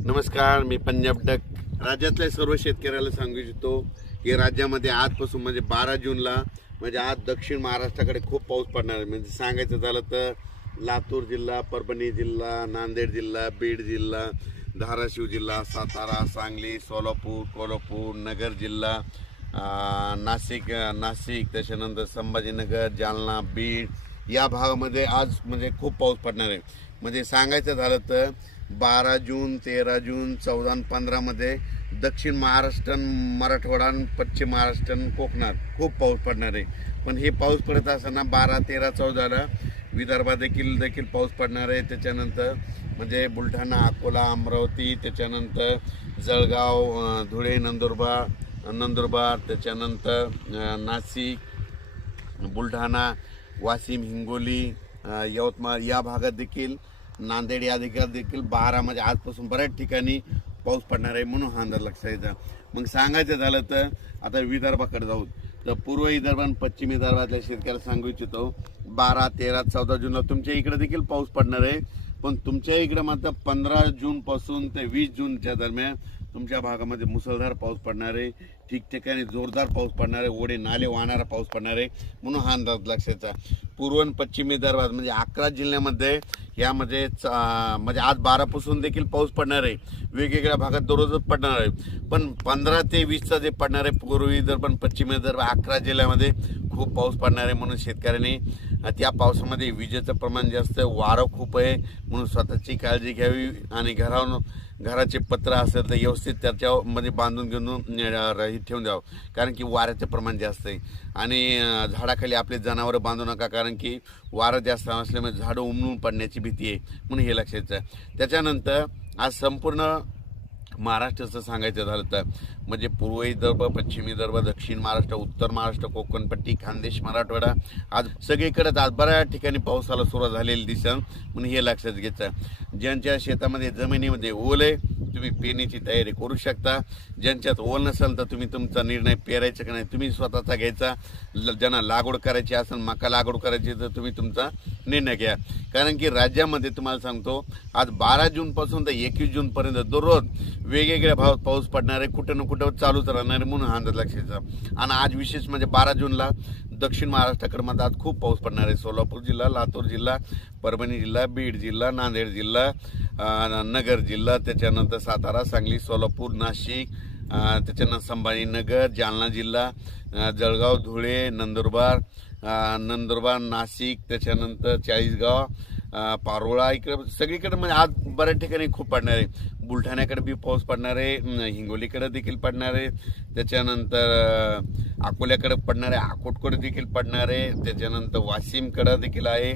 नमस्कार, मी पंजाब डक. राज्यातल्या सर्व शेतकऱ्याला सांगू इच्छितो की राज्यामध्ये आजपासून म्हणजे 12 जूनला म्हणजे आज दक्षिण महाराष्ट्राकडे खूप पाऊस पडणार आहे. म्हणजे सांगायचं झालं तर लातूर जिल्हा, परभणी जिल्हा, नांदेड जिल्हा, बीड जिल्हा, धाराशिव जिल्हा, सातारा, सांगली, सोलापूर, कोल्हापूर, नगर जिल्हा, नाशिक त्याच्यानंतर संभाजीनगर, जालना, बीड या भागामध्ये आज म्हणजे खूप पाऊस पडणार आहे. म्हणजे सांगायचं झालं तर 12 जून, 13 जून, 14 आणि 15मध्ये दक्षिण महाराष्ट्र, मराठवाडा आणि पश्चिम महाराष्ट्र, कोकणात खूप पाऊस पडणार आहे. पण हे पाऊस पडत असताना 12, 13, 14ला विदर्भात देखील पाऊस पडणार आहे. त्याच्यानंतर म्हणजे बुलढाणा, अकोला, अमरावती, त्याच्यानंतर जळगाव, धुळे, नंदुरबार, त्याच्यानंतर नाशिक, बुलढाणा, वाशिम, हिंगोली, यवतमाळ या भागात देखील, नांदेड या देखील 12 म्हणजे आजपासून बऱ्याच ठिकाणी पाऊस पडणार आहे म्हणून हा अंदाज लक्षात येतं. मग सांगायचं झालं तर आता विदर्भाकडे जाऊ तर पूर्व विदर्भ आणि पश्चिम विदर्भातल्या शेतकऱ्याला सांगू इच्छितो 12, 13, 14 जूनला तुमच्या इकडे देखील पाऊस पडणार आहे. पण तुमच्या इकडे मात्र 15 जूनपासून ते 20 जूनच्या दरम्यान तुमच्या भागामध्ये मुसळधार पाऊस पडणार आहे. ठिकठिकाणी जोरदार पाऊस पडणार आहे. ओढे नाले वाहणारा पाऊस पडणार आहे म्हणून हा अंदाज लक्षाचा. पूर्व आणि पश्चिम विदर्भात म्हणजे 11 जिल्ह्यामध्ये यामध्ये म्हणजे आज 12पासून देखील पाऊस पडणार आहे. वेगवेगळ्या भागात दररोजच पडणार आहे. पण 15 ते 20चा जे पडणार आहे पूर्व विदर्भ आणि पश्चिम विदर्भ 11 जिल्ह्यामध्ये खूप पाऊस पडणार आहे. म्हणून शेतकऱ्यांनी त्या पावसामध्ये विजेचं प्रमाण जास्त आहे, वारं खूप आहे म्हणून स्वतःची काळजी घ्यावी आणि घराचे पत्र असेल तर व्यवस्थित त्याच्यामध्ये बांधून घेऊन ठेवून द्यावं. कारण की वाऱ्याचं प्रमाण जास्त आहे. आणि झाडाखाली आपले जनावरं बांधू नका, कारण की वारं जास्त असल्यामुळे झाडं उमलून पडण्याची भीती आहे म्हणून हे लक्षात आहे. त्याच्यानंतर आज संपूर्ण महाराष्ट्राचं सांगायचं झालं तर म्हणजे पूर्व विदर्भ, पश्चिम विदर्भ, दक्षिण महाराष्ट्र, उत्तर महाराष्ट्र, कोकणपट्टी, खानदेश, मराठवाडा आज सगळीकडेच आज बऱ्याच ठिकाणी पावसाला सुरुवात झालेली दिसेल म्हणून हे लक्षात घ्यायचं. ज्यांच्या शेतामध्ये जमिनीमध्ये ओल आहे तुम्ही पेरणीची तयारी करू शकता. ज्यांच्यात ओल नसेल तर तुम्ही तुमचा निर्णय पेरायचा का नाही तुम्ही स्वतःचा घ्यायचा. ज्यांना लागवड करायची असेल, मका लागवड करायची तर तुम्ही तुमचा निर्णय घ्या. कारण की राज्यामध्ये तुम्हाला सांगतो आज 12 जूनपासून तर 21 जूनपर्यंत दररोज वेगवेगळ्या भागात पाऊस पडणार आहे. कुठं ना कुठं चालूच राहणार आहे म्हणून हा अंदाज लक्षात. आणि आज विशेष म्हणजे 12 जूनला दक्षिण महाराष्ट्राकडे मध्ये आज खूप पाऊस पडणार आहे. सोलापूर जिल्हा, लातूर जिल्हा, परभणी जिल्हा, बीड जिल्हा, नांदेड जिल्हा, नगर जिल्हा, त्याच्यानंतर सातारा, सांगली, सोलापूर, नाशिक, त्याच्यानंतर संभाजीनगर, जालना जिल्हा, जळगाव, धुळे, नंदुरबार, नाशिक, त्याच्यानंतर चाळीसगाव, पारोळा इकडे सगळीकडे म्हणजे आज बऱ्याच ठिकाणी खूप पडणार आहे. बुलढाण्याकडे बी पाऊस पडणार आहे, हिंगोलीकडे देखील पडणार आहे, त्याच्यानंतर अकोल्याकडे पडणार आहे, अकोटकडे देखील पडणार आहे, त्याच्यानंतर वाशिमकडे देखील आहे,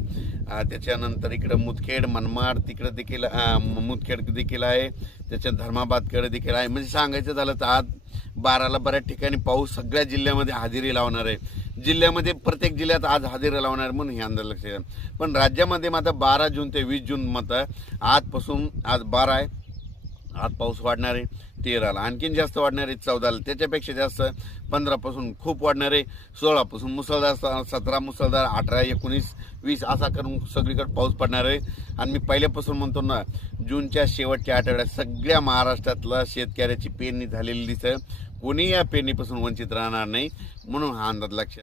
त्याच्यानंतर इकडे मुदखेड, मनमाड तिकडे देखील मुदखेड देखील आहे, त्याच्या धर्माबादकडे देखील आहे. म्हणजे सांगायचं झालं तर आज 12ला बऱ्याच ठिकाणी पाऊस सगळ्या जिल्ह्यामध्ये हजेरी लावणार आहे. जिल्ह्यामध्ये प्रत्येक जिल्ह्यात आज हजेरी लावणार म्हणून हे अंदाज लक्षात येईल. पण राज्यामध्ये मात्र 12 जून ते 20 जून मात्र आजपासून आज 12 आहे, आज पाऊस वाढणार आहे. 13ला आणखीन जास्त वाढणार आहे, 14ला त्याच्यापेक्षा जास्त, 15पासून खूप वाढणार आहे, 16पासून मुसळधार, 17 मुसळधार, 18, 19, 20 असा करून सगळीकडे पाऊस पडणार आहे. आणि मी पहिल्यापासून म्हणतो ना जूनच्या शेवटच्या आठवड्यात सगळ्या महाराष्ट्रातला शेतकऱ्याची पेरणी झालेली दिसेल. कोणी या पेरणीपासून वंचित राहणार नाही म्हणून हा अंदाज लक्षात